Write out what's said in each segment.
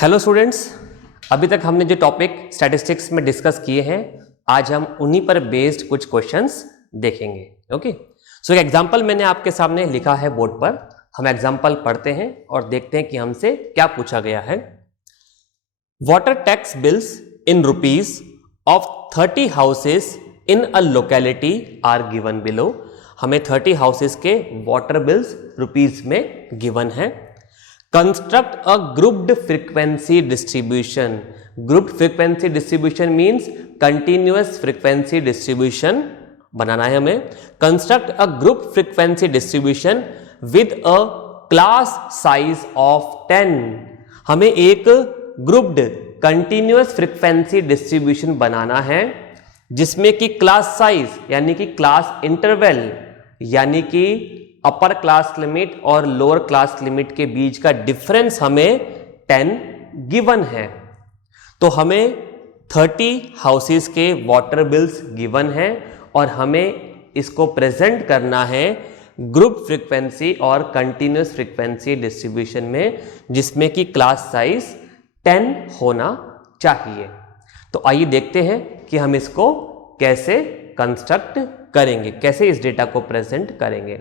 Hello students, अभी तक हमने जो टॉपिक स्टैटिस्टिक्स में डिस्कस किए हैं, आज हम उन्हीं पर बेस्ड कुछ क्वेश्चंस देखेंगे। ओके, सो एक एग्जांपल मैंने आपके सामने लिखा है बोर्ड पर। हम एग्जांपल पढ़ते हैं और देखते हैं कि हमसे क्या पूछा गया है। Water tax bills in rupees of 30 houses in a locality are given below. हमें 30 हाउसेस के वाटर बिल्स रुपीज में गिवन है। Construct a grouped frequency distribution. Grouped frequency distribution means continuous frequency distribution बनाना है हमें। Construct a group frequency distribution with a class size of 10. हमें एक grouped continuous frequency distribution बनाना है जिसमें कि क्लास साइज यानी कि क्लास इंटरवल यानी कि अपर क्लास लिमिट और लोअर क्लास लिमिट के बीच का डिफरेंस हमें 10 गिवन है। तो हमें 30 हाउसेस के वाटर बिल्स गिवन है और हमें इसको प्रेजेंट करना है ग्रुप फ्रीक्वेंसी और कंटिन्यूस फ्रीक्वेंसी डिस्ट्रीब्यूशन में, जिसमें कि क्लास साइज 10 होना चाहिए। तो आइए देखते हैं कि हम इसको कैसे कंस्ट्रक्ट करेंगे, कैसे इस डेटा को प्रेजेंट करेंगे।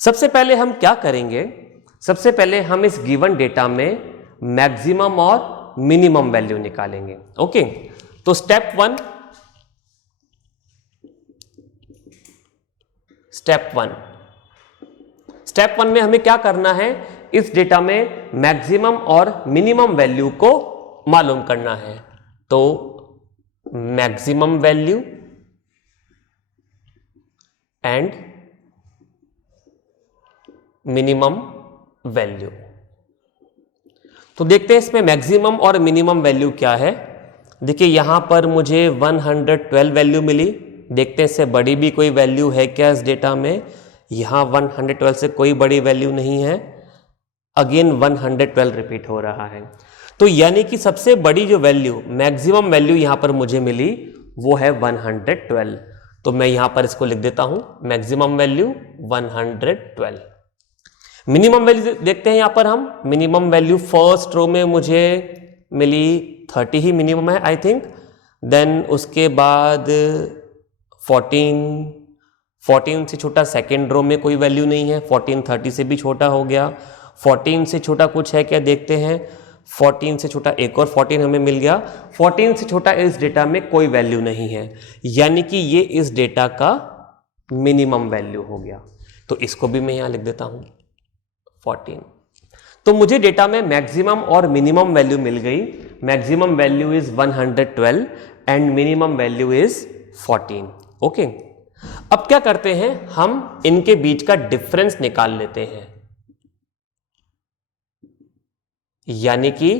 सबसे पहले हम क्या करेंगे, सबसे पहले हम इस गिवन डेटा में मैक्सिमम और मिनिमम वैल्यू निकालेंगे। ओके, तो स्टेप वन में हमें क्या करना है, इस डेटा में मैक्सिमम और मिनिमम वैल्यू को मालूम करना है। तो maximum value and minimum value. तो देखते हैं इसमें मैक्सिमम और मिनिमम वैल्यू क्या है। देखिए यहां पर मुझे 112 वैल्यू मिली। देखते हैं इससे बड़ी भी कोई वैल्यू है क्या इस डेटा में। यहां 112 से कोई बड़ी वैल्यू नहीं है। अगेन 112 रिपीट हो रहा है। तो यानी कि सबसे बड़ी जो वैल्यू मैक्सिमम वैल्यू यहां पर मुझे मिली वो है 112। तो मैं यहां पर इसको लिख देता हूं, मैक्सिमम वैल्यू 112। मिनिमम वैल्यू देखते हैं यहां पर हम। मिनिमम वैल्यू फर्स्ट रो में मुझे मिली 30 ही मिनिमम है आई थिंक। देन उसके बाद 14 से छोटा सेकेंड रो में कोई वैल्यू नहीं है। 14 30 से भी छोटा हो गया। 14 से छोटा कुछ है क्या देखते हैं। 14 से छोटा एक और 14 हमें मिल गया। 14 से छोटा इस डेटा में कोई वैल्यू नहीं है, यानी कि ये इस डेटा का मिनिमम वैल्यू हो गया। तो इसको भी मैं यहां लिख देता हूं 14। तो मुझे डेटा में मैक्सिमम और मिनिमम वैल्यू मिल गई। Maximum value is 112 and minimum value is 14। Okay, अब क्या करते हैं, हम इनके बीच का डिफरेंस निकाल लेते हैं। यानी कि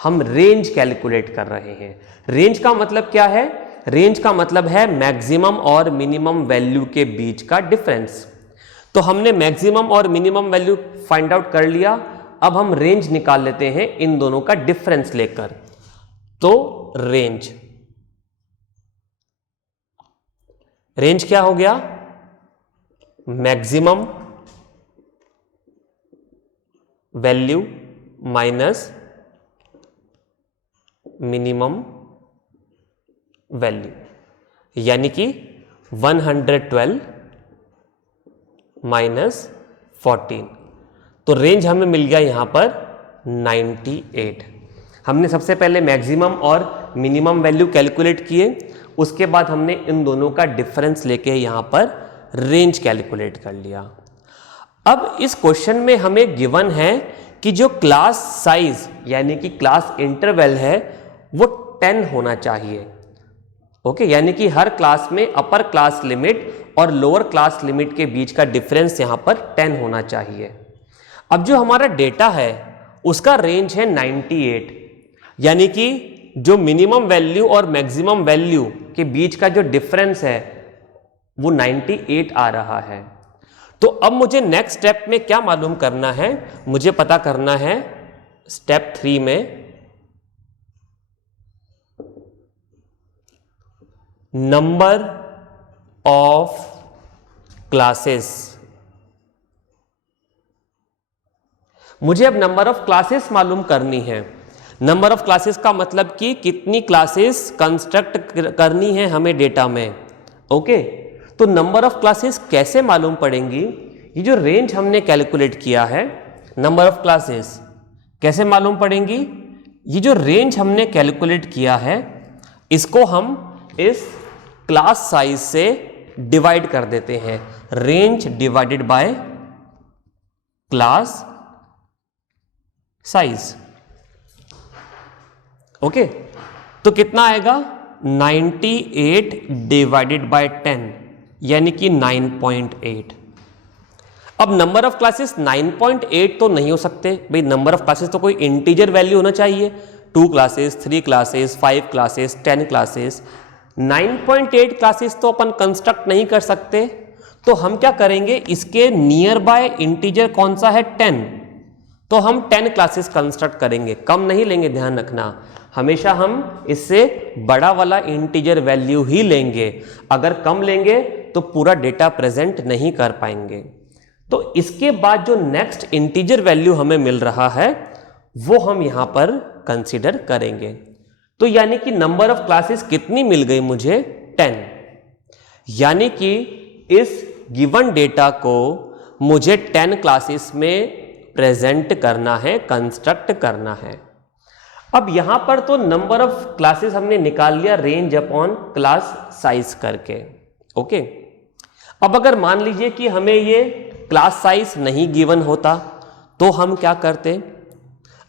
हम रेंज कैलकुलेट कर रहे हैं। रेंज का मतलब क्या है, रेंज का मतलब है मैक्सिमम और मिनिमम वैल्यू के बीच का डिफरेंस। तो हमने मैक्सिमम और मिनिमम वैल्यू फाइंड आउट कर लिया। अब हम रेंज निकाल लेते हैं इन दोनों का डिफरेंस लेकर। तो रेंज क्या हो गया, maximum value minus minimum value, यानी कि 112 माइनस 14। तो रेंज हमें मिल गया यहां पर 98। हमने सबसे पहले मैक्सिमम और मिनिमम वैल्यू कैलकुलेट किए, उसके बाद हमने इन दोनों का डिफरेंस लेके यहां पर रेंज कैलकुलेट कर लिया। अब इस क्वेश्चन में हमें गिवन है कि जो क्लास साइज यानी कि क्लास इंटरवल है वो 10 होना चाहिए। ओके, यानी कि हर क्लास में अपर क्लास लिमिट और लोअर क्लास लिमिट के बीच का डिफरेंस यहां पर 10 होना चाहिए। अब जो हमारा डेटा है उसका रेंज है 98, यानी कि जो मिनिमम वैल्यू और मैक्सिमम वैल्यू के बीच का जो डिफरेंस है वो 98 आ रहा है। तो अब मुझे नेक्स्ट स्टेप में क्या मालूम करना है, मुझे पता करना है स्टेप 3 में नंबर ऑफ क्लासेस। मुझे अब नंबर ऑफ क्लासेस मालूम करनी है। नंबर ऑफ क्लासेस का मतलब कि कितनी क्लासेस कंस्ट्रक्ट करनी है हमें डेटा में। ओके, तो नंबर ऑफ क्लासेस कैसे मालूम पड़ेंगी? ये जो रेंज हमने कैलकुलेट किया है, नंबर ऑफ क्लासेस कैसे मालूम पड़ेंगी? ये जो रेंज हमने कैलकुलेट किया है, इसको हम इस क्लास साइज से डिवाइड कर देते हैं। Range divided by class size. Okay, तो कितना आएगा? 98 डिवाइडेड बाय 10 यानी कि 9.8। अब नंबर ऑफ क्लासेस 9.8 तो नहीं हो सकते भाई, नंबर ऑफ क्लासेस तो कोई इंटीजर वैल्यू होना चाहिए। 2 classes, 3 classes, 5 classes, 10 classes. 9.8 classes तो अपन कंस्ट्रक्ट नहीं कर सकते, तो हम क्या करेंगे, इसके नियर बाय इंटीजर कौन सा है? 10, तो हम 10 क्लासेस कंस्ट्रक्ट करेंगे। कम नहीं लेंगे, ध्यान रखना, हमेशा हम इससे बड़ा वाला इंटीजर वैल्यू ही लेंगे। अगर कम लेंगे तो पूरा डेटा प्रेजेंट नहीं कर पाएंगे। तो इसके बाद जो नेक्स्ट इंटीजर वैल्यू हमें मिल रहा है वो हम यहां पर कंसीडर करेंगे। तो यानी कि नंबर ऑफ क्लासेस कितनी मिल गई मुझे? 10। यानी कि इस गिवन डेटा को मुझे 10 क्लासेस में प्रेजेंट करना है, कंस्ट्रक्ट करना है। अब यहां पर तो नंबर ऑफ क्लासेस हमने निकाल लिया रेंज अपॉन क्लास साइज करके। ओके, अब अगर मान लीजिए कि हमें ये क्लास साइज नहीं गिवन होता तो हम क्या करते?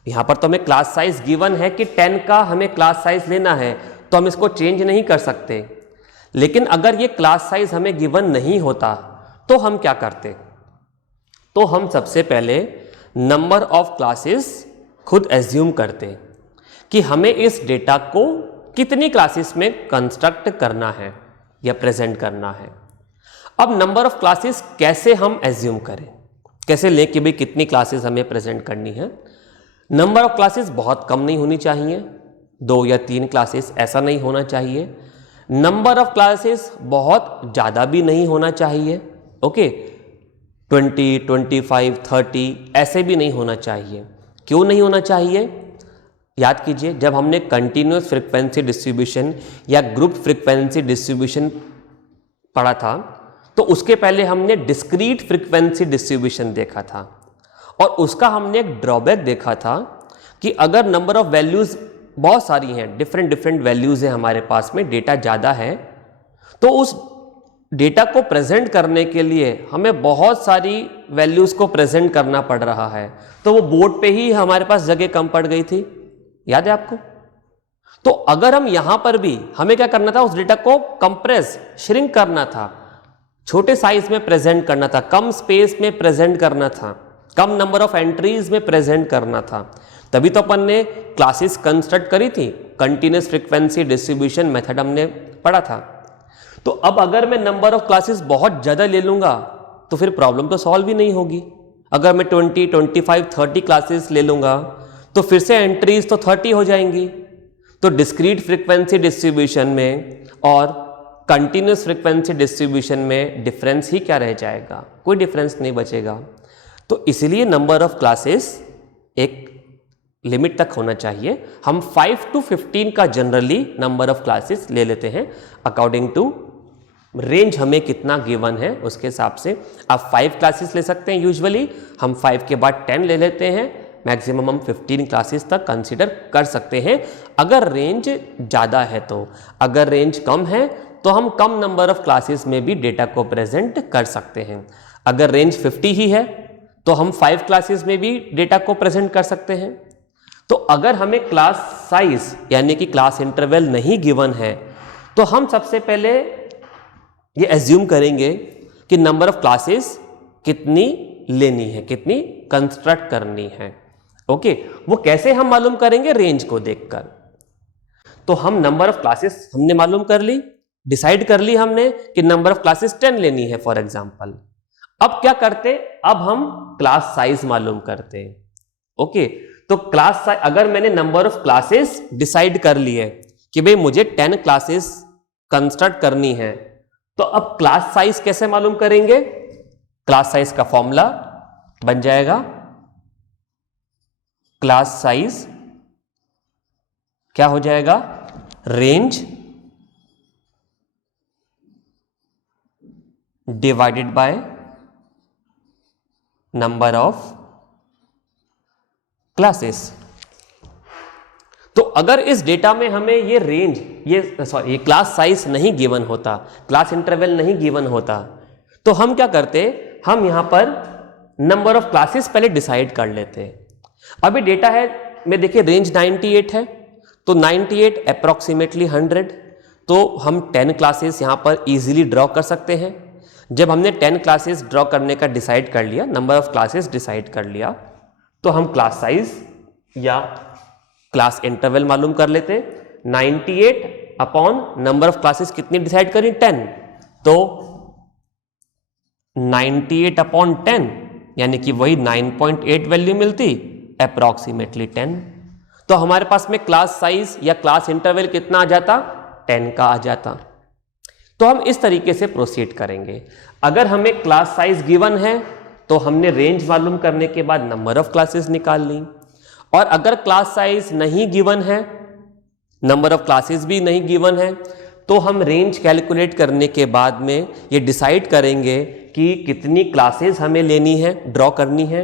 यहां पर तो हमें क्लास साइज गिवन है कि 10 का हमें क्लास साइज लेना है, तो हम इसको चेंज नहीं कर सकते। लेकिन अगर ये क्लास साइज हमें गिवन नहीं होता तो हम क्या करते? तो हम सबसे पहले नंबर ऑफ क्लासेस खुद एज्यूम करते कि हमें इस डेटा को कितनी क्लासेस में कंस्ट्रक्ट करना है या प्रेजेंट करना है। अब नंबर ऑफ क्लासेस कैसे हम एज्यूम करें, कैसे लें कि भाई कितनी क्लासेस हमें प्रेजेंट करनी है। नंबर ऑफ क्लासेस बहुत कम नहीं होनी चाहिए, 2 या 3 क्लासेस, ऐसा नहीं होना चाहिए। नंबर ऑफ क्लासेस बहुत ज़्यादा भी नहीं होना चाहिए। ओके, 20, 25, 30 ऐसे भी नहीं होना चाहिए। क्यों नहीं होना चाहिए? याद कीजिए, जब हमने कंटिन्यूअस फ्रीक्वेंसी डिस्ट्रीब्यूशन या ग्रुप फ्रीक्वेंसी डिस्ट्रीब्यूशन पढ़ा था तो उसके पहले हमने डिस्क्रीट फ्रीक्वेंसी डिस्ट्रीब्यूशन देखा था, और उसका हमने एक ड्रॉबैक देखा था कि अगर नंबर ऑफ वैल्यूज बहुत सारी हैं, डिफरेंट वैल्यूज हैं हमारे पास में, डेटा ज़्यादा है, तो उस डेटा को प्रेजेंट करने के लिए हमें बहुत सारी वैल्यूज को प्रेजेंट करना पड़ रहा है, तो वो बोर्ड पे ही हमारे पास जगह कम पड़ गई थी, याद है आपको? तो अगर हम यहां पर भी हमें क्या करना था, उस डेटा को कंप्रेस, श्रिंक करना था, छोटे साइज में प्रेजेंट करना था, कम स्पेस में प्रेजेंट करना था, कम नंबर ऑफ एंट्रीज में प्रेजेंट करना था, तभी तो अपन ने क्लासेस कंस्ट्रक्ट करी थी, कंटिन्यूअस फ्रीक्वेंसी डिस्ट्रीब्यूशन मेथड हमने पढ़ा था। तो अब अगर मैं नंबर ऑफ क्लासेस बहुत ज़्यादा ले लूँगा तो फिर प्रॉब्लम तो सॉल्व ही नहीं होगी। अगर मैं 20, 25, 30 क्लासेस ले लूँगा तो फिर से एंट्रीज तो 30 हो जाएंगी। तो डिस्क्रीट फ्रीक्वेंसी डिस्ट्रीब्यूशन में और कंटिन्यूअस फ्रीक्वेंसी डिस्ट्रीब्यूशन में डिफरेंस ही क्या रह जाएगा? कोई डिफरेंस नहीं बचेगा। तो इसलिए नंबर ऑफ क्लासेस एक लिमिट तक होना चाहिए। हम 5 to 15 का जनरली नंबर ऑफ क्लासेस ले लेते हैं, अकॉर्डिंग टू रेंज हमें कितना गिवन है उसके हिसाब से। आप 5 क्लासेस ले सकते हैं, यूजुअली हम 5 के बाद 10 ले लेते हैं, मैक्सिमम हम 15 क्लासेस तक कंसीडर कर सकते हैं अगर रेंज ज़्यादा है तो। अगर रेंज कम है तो हम कम नंबर ऑफ क्लासेस में भी डेटा को प्रेजेंट कर सकते हैं। अगर रेंज 50 ही है तो हम 5 क्लासेस में भी डेटा को प्रेजेंट कर सकते हैं। तो अगर हमें क्लास साइज यानी कि क्लास इंटरवल नहीं गिवन है तो हम सबसे पहले ये एज्यूम करेंगे कि नंबर ऑफ क्लासेस कितनी लेनी है, कितनी कंस्ट्रक्ट करनी है। ओके, वो कैसे हम मालूम करेंगे? रेंज को देखकर। तो हम नंबर ऑफ क्लासेस हमने मालूम कर ली, डिसाइड कर ली हमने कि नंबर ऑफ क्लासेस 10 लेनी है फॉर एग्जांपल। अब क्या करते? अब हम क्लास साइज मालूम करते। ओके, तो क्लास साइज, अगर मैंने नंबर ऑफ क्लासेस डिसाइड कर लिए कि भाई मुझे 10 क्लासेस कंस्ट्रक्ट करनी है, तो अब क्लास साइज कैसे मालूम करेंगे? क्लास साइज का फॉर्मूला बन जाएगा क्लास साइज क्या हो जाएगा, range divided by number of classes. तो अगर इस डेटा में हमें ये रेंज, ये क्लास साइज नहीं गिवन होता, क्लास इंटरवल नहीं गिवन होता, तो हम क्या करते, हम यहां पर नंबर ऑफ क्लासेस पहले डिसाइड कर लेते। अभी डेटा है में देखिए रेंज 98 है, तो 98 अप्रोक्सीमेटली 100, तो हम 10 क्लासेस यहां पर इजीली ड्रॉ कर सकते हैं। जब हमने 10 क्लासेस ड्रॉ करने का डिसाइड कर लिया, नंबर ऑफ क्लासेस डिसाइड कर लिया, तो हम क्लास साइज या क्लास इंटरवल मालूम कर लेते। 98 अपॉन नंबर ऑफ क्लासेस कितनी डिसाइड करी, 10, तो 98 अपॉन 10 यानी कि वही 9.8 वैल्यू मिलती, अप्रोक्सीमेटली 10। तो हमारे पास में क्लास साइज या क्लास इंटरवल कितना आ जाता, 10 का आ जाता। तो हम इस तरीके से प्रोसीड करेंगे। अगर हमें क्लास साइज गिवन है तो हमने रेंज मालूम करने के बाद नंबर ऑफ क्लासेस निकाल ली, और अगर क्लास साइज नहीं गिवन है, नंबर ऑफ क्लासेस भी नहीं गिवन है, तो हम रेंज कैलकुलेट करने के बाद में ये डिसाइड करेंगे कि कितनी क्लासेस हमें लेनी है, ड्रॉ करनी है।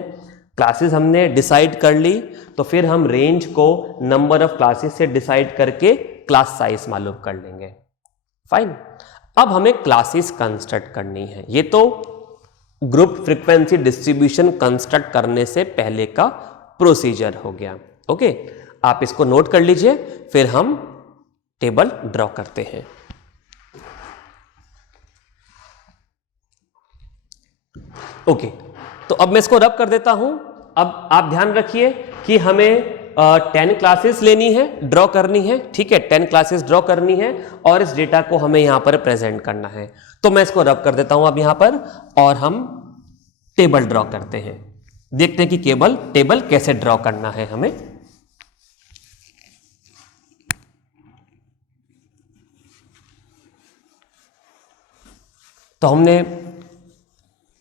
क्लासेस हमने डिसाइड कर ली, तो फिर हम रेंज को नंबर ऑफ क्लासेस से डिसाइड करके क्लास साइज मालूम कर लेंगे। फाइन। अब हमें क्लासेस कंस्ट्रक्ट करनी है। ये तो ग्रुप फ्रीक्वेंसी डिस्ट्रीब्यूशन कंस्ट्रक्ट करने से पहले का प्रोसीजर हो गया। ओके, आप इसको नोट कर लीजिए, फिर हम टेबल ड्रॉ करते हैं। ओके, तो अब मैं इसको रब कर देता हूं। अब आप ध्यान रखिए कि हमें 10 क्लासेस लेनी है, ड्रॉ करनी है, ठीक है, 10 क्लासेस ड्रॉ करनी है और इस डेटा को हमें यहां पर प्रेजेंट करना है। तो मैं इसको रब कर देता हूं अब यहां पर, और हम टेबल ड्रॉ करते हैं। देखते हैं कि टेबल कैसे ड्रॉ करना है हमें। तो हमने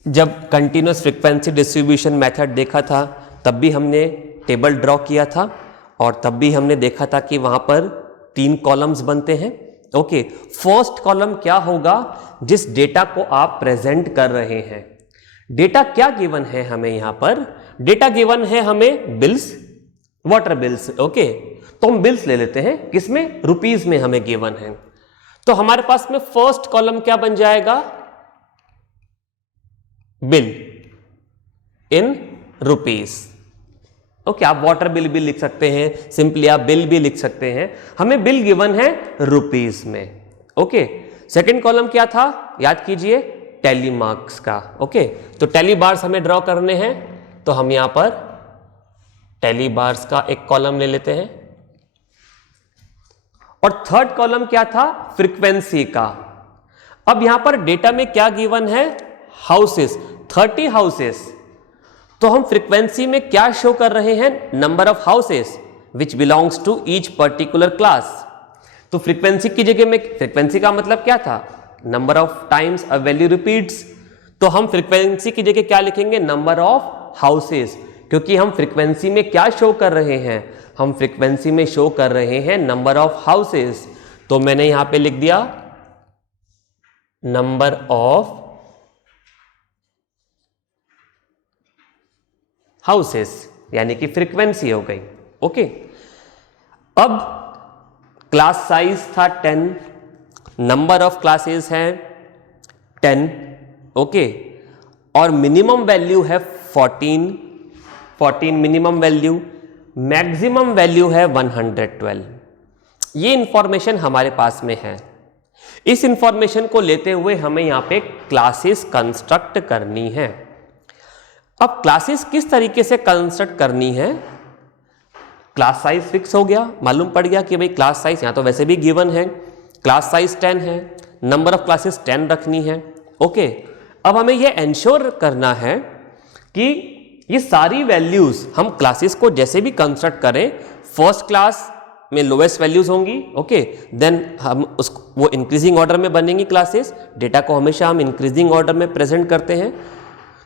जब कंटिन्यूअस फ्रीक्वेंसी डिस्ट्रीब्यूशन मेथड देखा था, तब भी हमने टेबल ड्रॉ किया था, और तब भी हमने देखा था कि वहां पर 3 कॉलम्स बनते हैं। ओके, फर्स्ट कॉलम क्या होगा, जिस डेटा को आप प्रेजेंट कर रहे हैं। डेटा क्या गिवन है हमें यहां पर, डेटा गिवन है हमें बिल्स, वाटर बिल्स। ओके, तो हम बिल्स ले लेते हैं, किसमें, रुपीस में हमें गिवन है। तो हमारे पास में फर्स्ट कॉलम क्या बन जाएगा, बिल इन रुपीस। ओके, आप वाटर बिल भी लिख सकते हैं, सिंपली आप बिल भी लिख सकते हैं। हमें बिल गिवन है रुपीस में। ओके, सेकंड कॉलम क्या था, याद कीजिए, टैली मार्क्स का। ओके, तो टैली बार्स हमें ड्रॉ करने हैं, तो हम यहां पर टैली बार्स का एक कॉलम ले लेते हैं। और थर्ड कॉलम क्या था, फ्रीक्वेंसी का। अब यहां पर डेटा में क्या गिवन है, हाउसेस, 30 हाउसेस। तो हम फ्रीक्वेंसी में क्या शो कर रहे हैं, number of houses which belongs to each particular class. तो फ्रीक्वेंसी की जगह में, फ्रीक्वेंसी का मतलब क्या था, number of times a value repeats. तो हम फ्रीक्वेंसी की जगह क्या लिखेंगे, नंबर ऑफ हाउसेस, क्योंकि हम फ्रीक्वेंसी में क्या शो कर रहे हैं, हम फ्रीक्वेंसी में शो कर रहे हैं नंबर ऑफ हाउसेस। तो मैंने यहां पे लिख दिया नंबर ऑफ हाउसेस, यानी कि फ्रीक्वेंसी हो गई। ओके, अब क्लास साइज था 10, नंबर ऑफ क्लासेस हैं 10। ओके, और मिनिमम वैल्यू है 14 मिनिमम वैल्यू, मैक्सिमम वैल्यू है 112। ये इंफॉर्मेशन हमारे पास में है। इस इंफॉर्मेशन को लेते हुए हमें यहां पे क्लासेस कंस्ट्रक्ट करनी है। अब क्लासेस किस तरीके से कंस्ट्रक्ट करनी है, क्लास साइज फिक्स हो गया, मालूम पड़ गया कि भाई क्लास साइज यहां तो वैसे भी गिवन है, क्लास साइज 10 है, नंबर ऑफ क्लासेस 10 रखनी है। ओके, अब हमें यह एंश्योर करना है कि ये सारी वैल्यूज हम क्लासेस को जैसे भी कंस्ट्रक्ट करें, फर्स्ट क्लास में लोएस्ट वैल्यूज होंगी। ओके, देन हम उसको वो इंक्रीजिंग ऑर्डर में बनेंगी क्लासेस, डेटा को हमेशा हम इंक्रीजिंग ऑर्डर में प्रेजेंट करते हैं।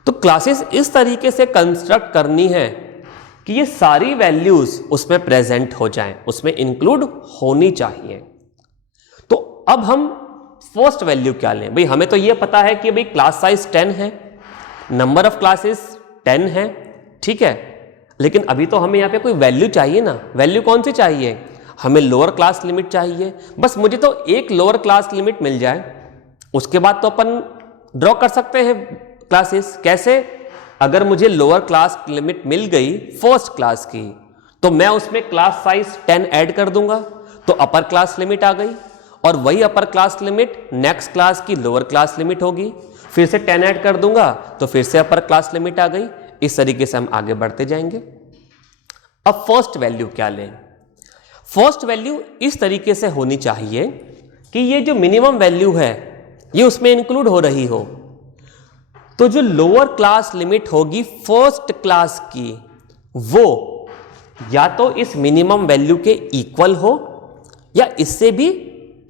तो क्लासेस इस तरीके से कंस्ट्रक्ट करनी है कि ये सारी वैल्यूज उसमें प्रेजेंट हो जाएं, उसमें इंक्लूड होनी चाहिए। तो अब हम फर्स्ट वैल्यू क्या लें? भाई हमें तो ये पता है कि भाई क्लास साइज 10 है, नंबर ऑफ क्लासेस 10 है, ठीक है, लेकिन अभी तो हमें यहाँ पे कोई वैल्यू चाहिए ना। वैल्यू कौन सी चाहिए? हमें लोअर क्लास लिमिट चाहिए। बस मुझे तो एक लोअर क्लास लिमिट मिल जाए, उसके बाद तो अपन ड्रॉ कर सकते हैं क्लासेस। कैसे? अगर मुझे लोअर क्लास लिमिट मिल गई फर्स्ट क्लास की, तो मैं उसमें क्लास साइज 10 ऐड कर दूंगा, तो अपर क्लास लिमिट आ गई, और वही upper class limit next class की लोअर क्लास लिमिट होगी, फिर से 10 ऐड कर दूंगा तो फिर से अपर क्लास लिमिट आ गई। इस तरीके से हम आगे बढ़ते जाएंगे। अब फर्स्ट वैल्यू क्या लें? फर्स्ट वैल्यू इस तरीके से होनी चाहिए कि ये जो मिनिमम वैल्यू है ये उसमें इंक्लूड हो रही हो। तो जो लोअर क्लास लिमिट होगी फर्स्ट क्लास की, वो या तो इस मिनिमम वैल्यू के इक्वल हो या इससे भी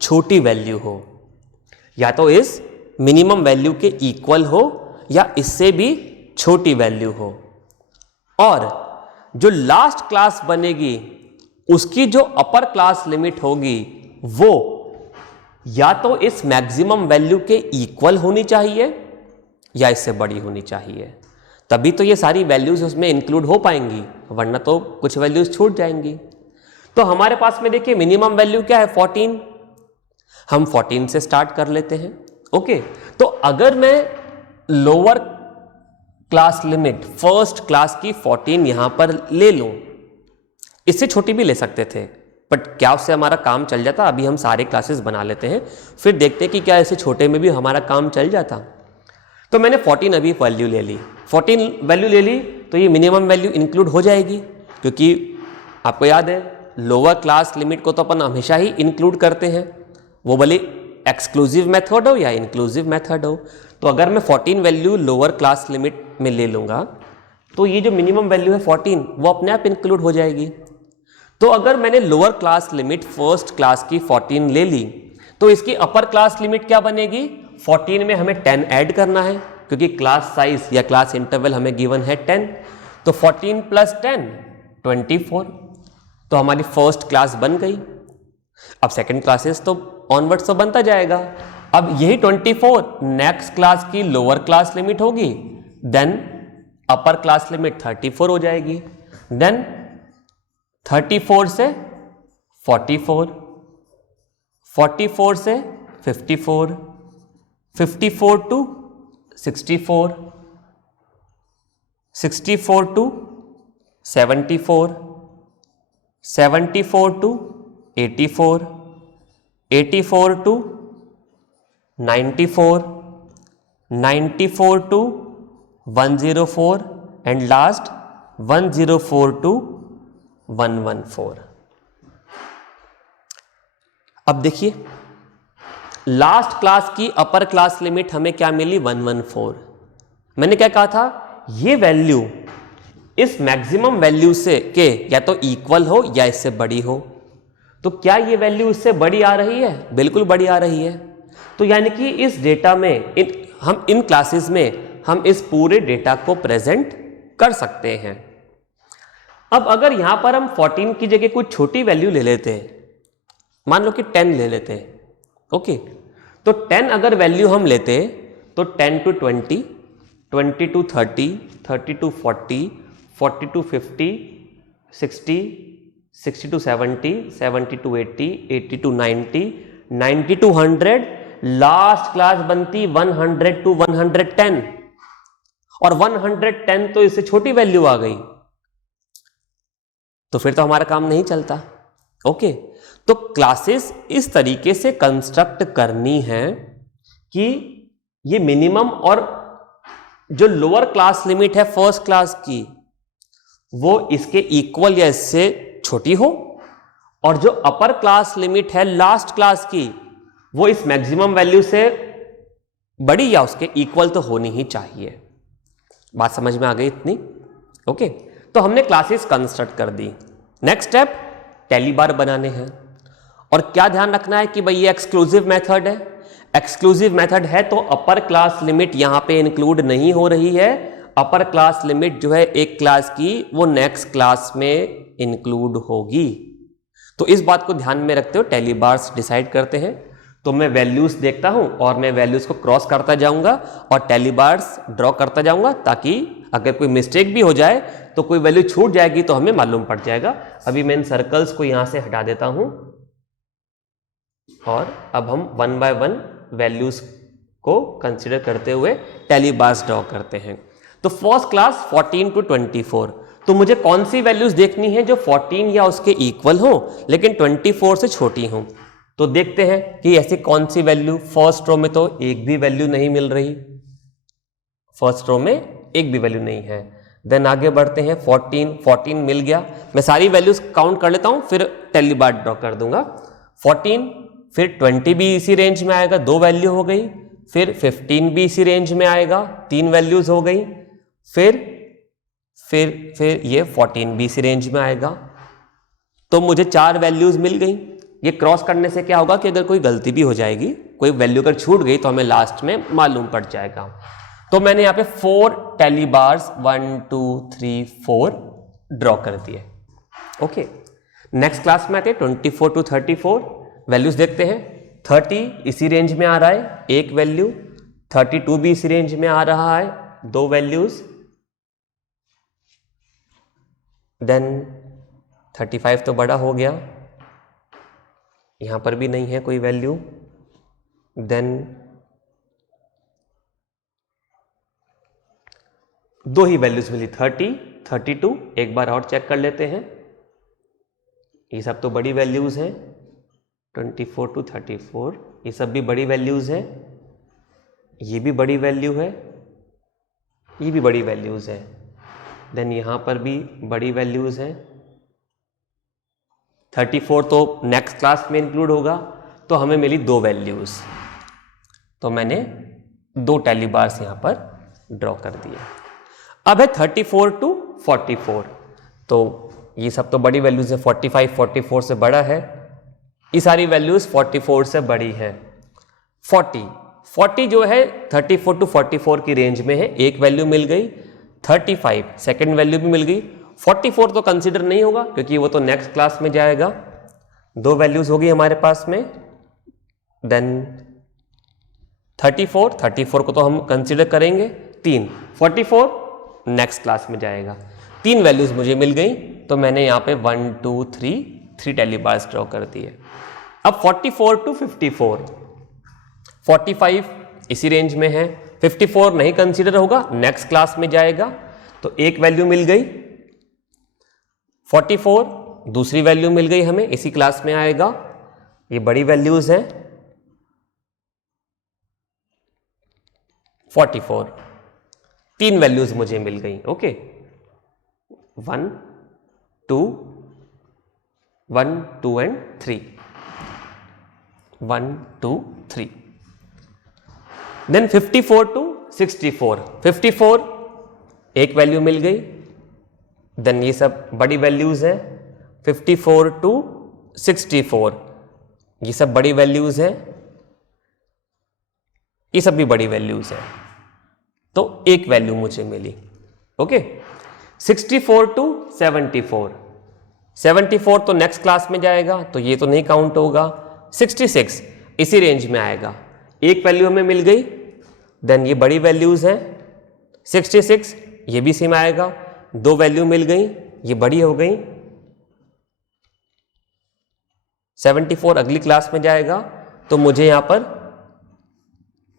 छोटी वैल्यू हो, या तो इस मिनिमम वैल्यू के इक्वल हो या इससे भी छोटी वैल्यू हो। और जो लास्ट क्लास बनेगी उसकी जो अपर क्लास लिमिट होगी वो या तो इस मैक्सिमम वैल्यू के इक्वल होनी चाहिए या इससे बड़ी होनी चाहिए, तभी तो ये सारी वैल्यूज उसमें इंक्लूड हो पाएंगी, वरना तो कुछ वैल्यूज छूट जाएंगी। तो हमारे पास में देखिए मिनिमम वैल्यू क्या है? 14। हम 14 से स्टार्ट कर लेते हैं। ओके, तो अगर मैं lower class limit first class की 14 यहां पर ले लूं, इससे छोटी भी ले सकते थे, बट क्या उससे हमारा काम चल जाता? अभी हम सारे क्लासेस बना लेते हैं, फिर देखते हैं कि क्या ऐसे छोटे में भी हमारा काम चल जाता। तो मैंने 14 अभी वैल्यू ले ली, 14 वैल्यू ले ली, तो ये मिनिमम वैल्यू इंक्लूड हो जाएगी, क्योंकि आपको याद है लोअर क्लास लिमिट को तो अपन हमेशा ही इंक्लूड करते हैं, वो भले एक्सक्लूसिव मेथड हो या इंक्लूसिव मेथड हो। तो अगर मैं 14 वैल्यू लोअर क्लास लिमिट में ले लूंगा तो ये जो मिनिमम वैल्यू है 14 वो अपने आप इंक्लूड हो जाएगी। तो अगर मैंने lower class limit first class की 14 ले ली, तो इसकी अपर क्लास लिमिट क्या बनेगी? 14 में हमें 10 ऐड करना है, क्योंकि क्लास साइज या क्लास इंटरवल हमें गिवन है 10। तो 14 प्लस 10 24, तो हमारी फर्स्ट क्लास बन गई। अब सेकंड क्लासेस तो ऑनवर्ड्स तो बनता जाएगा। अब यही 24 नेक्स्ट क्लास की लोअर क्लास लिमिट होगी, देन अपर क्लास लिमिट 34 हो जाएगी, देन 34 से 44, 44 से 54, 54 to 64, 64 to 74, 74 to 84, 84 to 94, 94 to 104 and last 104 to 114। अब देखिए लास्ट क्लास की अपर क्लास लिमिट हमें क्या मिली? 114। मैंने क्या कहा था? ये वैल्यू इस मैक्सिमम वैल्यू से के या तो इक्वल हो या इससे बड़ी हो। तो क्या ये वैल्यू इससे बड़ी आ रही है? बिल्कुल बड़ी आ रही है। तो यानी कि इस डेटा में हम इन क्लासेस में हम इस पूरे डेटा को प्रेजेंट कर सकते हैं। अब अगर यहां पर हम 14 की जगह कुछ छोटी वैल्यू ले लेते हैं, मान लो कि 10 ले लेते हैं, ओके, तो 10 अगर वैल्यू हम लेते तो 10 to 20, 20 to 30, 30 to 40, 40 to 50, 60, 60 to 70, 70 to 80, 80 to 90, 90 to 100, last class बनती 100 टू 110, और 110 तो इससे छोटी वैल्यू आ गई, तो फिर तो हमारा काम नहीं चलता। ओके, तो क्लासेस इस तरीके से कंस्ट्रक्ट करनी है कि ये मिनिमम और जो लोअर क्लास लिमिट है फर्स्ट क्लास की वो इसके इक्वल या इससे छोटी हो, और जो अपर क्लास लिमिट है लास्ट क्लास की वो इस मैक्सिमम वैल्यू से बड़ी या उसके इक्वल तो होनी ही चाहिए। बात समझ में आ गई इतनी? ओके, तो हमने क्लासेस कंस्ट्रक्ट कर दी। नेक्स्ट स्टेप टैली बार बनाने हैं, और क्या ध्यान रखना है कि भाई ये एक्सक्लूसिव मेथड है। एक्सक्लूसिव मेथड है तो अपर क्लास लिमिट यहां पे इंक्लूड नहीं हो रही है, अपर क्लास लिमिट जो है एक क्लास की वो नेक्स्ट क्लास में इंक्लूड होगी। तो इस बात को ध्यान में रखते हुए टैली बार्स डिसाइड करते हैं। तो मैं वैल्यूज देखता हूं और मैं वैल्यूज को क्रॉस करता जाऊंगा और टैली बार्स ड्रॉ करता जाऊंगा, ताकि अगर कोई मिस्टेक भी हो जाए तो कोई वैल्यू छूट जाएगी तो हमें मालूम पड़ जाएगा। अभी मैं इन सर्कल्स को यहां से हटा देता हूं और अब हम 1 बाय 1 वैल्यूज को कंसीडर करते हुए टैली बार्स ड्रॉ करते हैं। तो फर्स्ट क्लास 14 टू 24, तो मुझे कौन सी वैल्यूज देखनी है जो 14 या उसके इक्वल हो लेकिन 24 से छोटी हो। तो देखते हैं कि ऐसी कौन सी वैल्यू, फर्स्ट रो में तो एक भी वैल्यू नहीं मिल रही, फर्स्ट रो में एक भी वैल्यू नहीं है। देन आगे बढ़ते हैं, 14 मिल गया। मैं सारी वैल्यूज काउंट कर लेता हूं फिर टैली बार ड्रॉ कर दूंगा। 14, फिर 20 भी इसी रेंज में आएगा, 2 वैल्यू हो गई। फिर 15 भी इसी रेंज में आएगा, 3 वैल्यूज हो गई। फिर ये 14 भी इसी रेंज में आएगा। तो मुझे 4 वैल्यूज मिल गई। ये क्रॉस करने से क्या होगा कि अगर कोई गलती भी हो जाएगी, कोई वैल्यू अगर छूट गई तो हमें लास्ट में मालूम पड़ जाएगा। तो मैंने यहाँ पे 4 टैली बार्स 1 2 3 4 ड्रॉ कर दिए। ओके, नेक्स्ट क्लास में आते हैं 24 टू 34। वैल्यूज देखते हैं। 30 इसी रेंज में आ रहा है, एक वैल्यू। 32 भी इसी रेंज में आ रहा है, 2 वैल्यूज। देन 35 तो बड़ा हो गया, यहां पर भी नहीं है कोई वैल्यू। देन 2 ही वैल्यूज मिली, 30 32। एक बार और चेक कर लेते हैं, ये सब तो बड़ी वैल्यूज हैं। 24 टू 34 ये सब भी बड़ी वैल्यूज हैं, ये भी बड़ी वैल्यू है, ये भी बड़ी वैल्यूज है। देन यहां पर भी बड़ी वैल्यूज हैं। 34 तो नेक्स्ट क्लास में इंक्लूड होगा, तो हमें मिली 2 वैल्यूज। तो मैंने 2 टैली बार्स यहां पर ड्रॉ कर दिए। अब है 34 टू 44, तो ये सब तो बड़ी वैल्यूज है। 45 44 से बड़ा है, ये सारी वैल्यूज 44 से बड़ी है। 40 जो है 34 टू 44 की रेंज में है, एक वैल्यू मिल गई। 35 सेकेंड वैल्यू भी मिल गई। 44 तो कंसीडर नहीं होगा क्योंकि वो तो नेक्स्ट क्लास में जाएगा। 2 वैल्यूज होगी हमारे पास में। देन 34 को तो हम कंसीडर करेंगे। 3 44 नेक्स्ट क्लास में जाएगा। 3 वैल्यूज मुझे मिल गई, तो मैंने यहाँ पे 1 2 3 टैली बार्स ड्रॉ कर दिए। अब 44 टू 54, 45 इसी रेंज में है। 54 नहीं कंसीडर होगा, नेक्स्ट क्लास में जाएगा, तो एक वैल्यू मिल गई। 44 दूसरी वैल्यू मिल गई हमें, इसी क्लास में आएगा। ये बड़ी वैल्यूज हैं। 44 3 वैल्यूज मुझे मिल गई। Okay, 1 2 and 3, 1 2 3। देन 54 टू 64, 54 एक वैल्यू मिल गई। देन ये सब बड़ी वैल्यूज हैं। 54 टू 64 ये सब बड़ी वैल्यूज हैं, ये सब भी बड़ी वैल्यूज हैं, तो एक वैल्यू मुझे मिली। ओके, 64 टू 74, 74 तो नेक्स्ट क्लास में जाएगा, तो ये तो नहीं काउंट होगा। 66 इसी रेंज में आएगा, एक वैल्यू हमें मिल गई। देन ये बड़ी वैल्यूज हैं। 66 ये भी सेम आएगा, 2 वैल्यू मिल गई, ये बड़ी हो गई। 74 अगली क्लास में जाएगा, तो मुझे यहां पर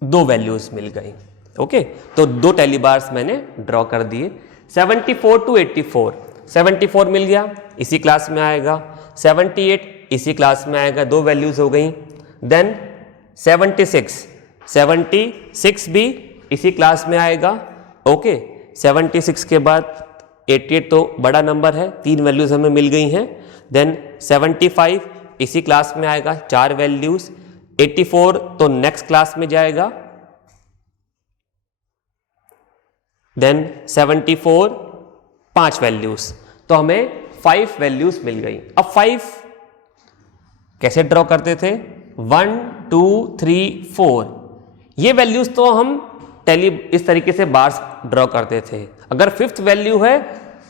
2 वैल्यूज मिल गई। ओके, तो 2 टैली बार्स मैंने ड्रॉ कर दिए। 74 टू 84, 74 मिल गया, इसी क्लास में आएगा। 78 इसी क्लास में आएगा, 2 वैल्यूज हो गई। देन 76 भी इसी क्लास में आएगा। ओके, 76 के बाद 88 तो बड़ा नंबर है, 3 वैल्यूज हमें मिल गई हैं। देन 75 इसी क्लास में आएगा, 4 वैल्यूज। 84 तो नेक्स्ट क्लास में जाएगा। देन 74 5 वैल्यूज, तो हमें 5 वैल्यूज मिल गई। अब 5 कैसे ड्रॉ करते थे? 1 2 3 4 ये वैल्यूज तो हम इस तरीके से बार्स ड्रॉ करते थे। अगर 5th वैल्यू है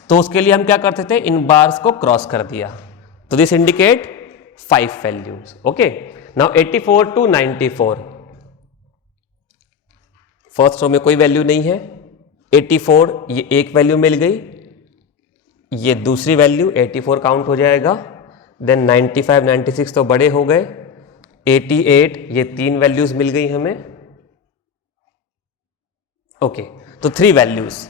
तो उसके लिए हम क्या करते थे, इन बार्स को क्रॉस कर दिया, तो this indicate 5 values. Okay, now 84 to 94, first row में कोई वैल्यू नहीं है, 84 ये एक वैल्यू मिल गई, ये दूसरी वैल्यू 84 काउंट हो जाएगा, देन 95 96 तो बड़े हो गए, 88 ये 3 वैल्यूज मिल गई हमें। ओके, तो 3 वैल्यूज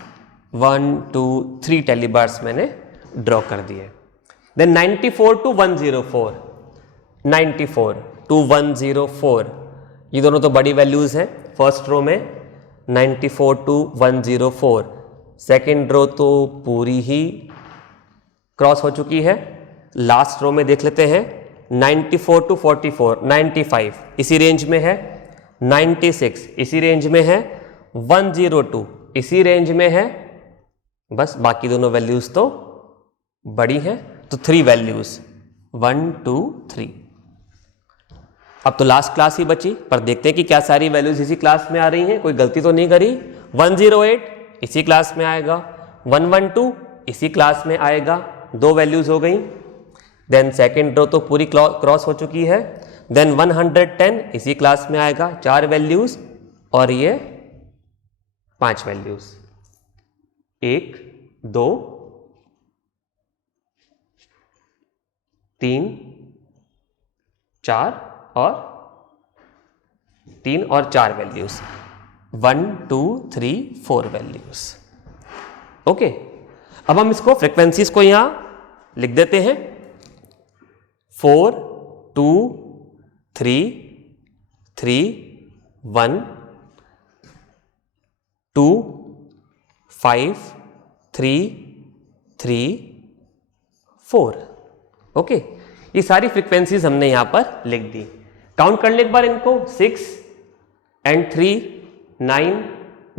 1 2 3 टेली बार्स मैंने ड्रॉ कर दिए। देन 94 टू 104, 94 टू 104 ये दोनों तो बड़ी वैल्यूज हैं फर्स्ट रो में, 94 टू 104, सेकेंड रो तो पूरी ही क्रॉस हो चुकी है। लास्ट रो में देख लेते हैं, 94 टू 44, 95 इसी रेंज में है, 96 इसी रेंज में है, 102 इसी रेंज में है, बस बाकी दोनों वैल्यूज तो बड़ी हैं, तो 3 वैल्यूज 1 2 3। अब तो लास्ट क्लास ही बची, पर देखते हैं कि क्या सारी वैल्यूज इसी क्लास में आ रही हैं, कोई गलती तो नहीं करी। 108 इसी क्लास में आएगा, 112 इसी क्लास में आएगा, 2 वैल्यूज हो गई। देन सेकेंड रो तो पूरी क्रॉस हो चुकी है, देन 110 इसी क्लास में आएगा, 4 वैल्यूज, और ये 5 वैल्यूज, 1 2 3 4 और 3 और 4 वैल्यूज, 1 2 3 4 वैल्यूज। ओके, अब हम इसको फ्रीक्वेंसीज को यहां लिख देते हैं, 4 2 3 3 1 2 5 3 3 4। ओके, ये सारी फ्रीक्वेंसीज हमने यहां पर लिख दी। काउंट करने एक बार इनको, 6 and 3 9,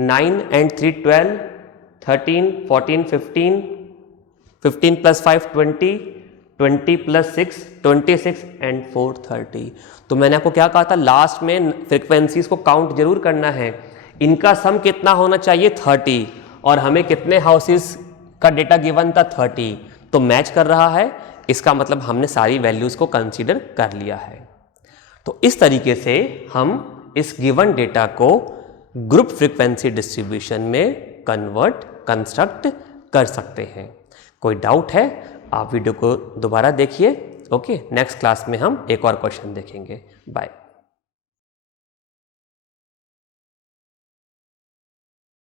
9 and 3 12, 13 14 15, 15 plus 5 20, 20 plus 6 26 and 4 30। तो मैंने आपको क्या कहा था, लास्ट में फ्रीक्वेंसीज को काउंट जरूर करना है, इनका सम कितना होना चाहिए 30, और हमें कितने हाउसेस का डेटा गिवन था 30, तो मैच कर रहा है, इसका मतलब हमने सारी वैल्यूज को कंसीडर कर लिया है। तो इस तरीके से हम इस गिवन डेटा को ग्रुप फ्रीक्वेंसी डिस्ट्रीब्यूशन में कंस्ट्रक्ट कर सकते हैं। कोई डाउट है आप वीडियो को दोबारा देखिए। ओके, नेक्स्ट क्लास में हम एक और क्वेश्चन देखेंगे। बाय।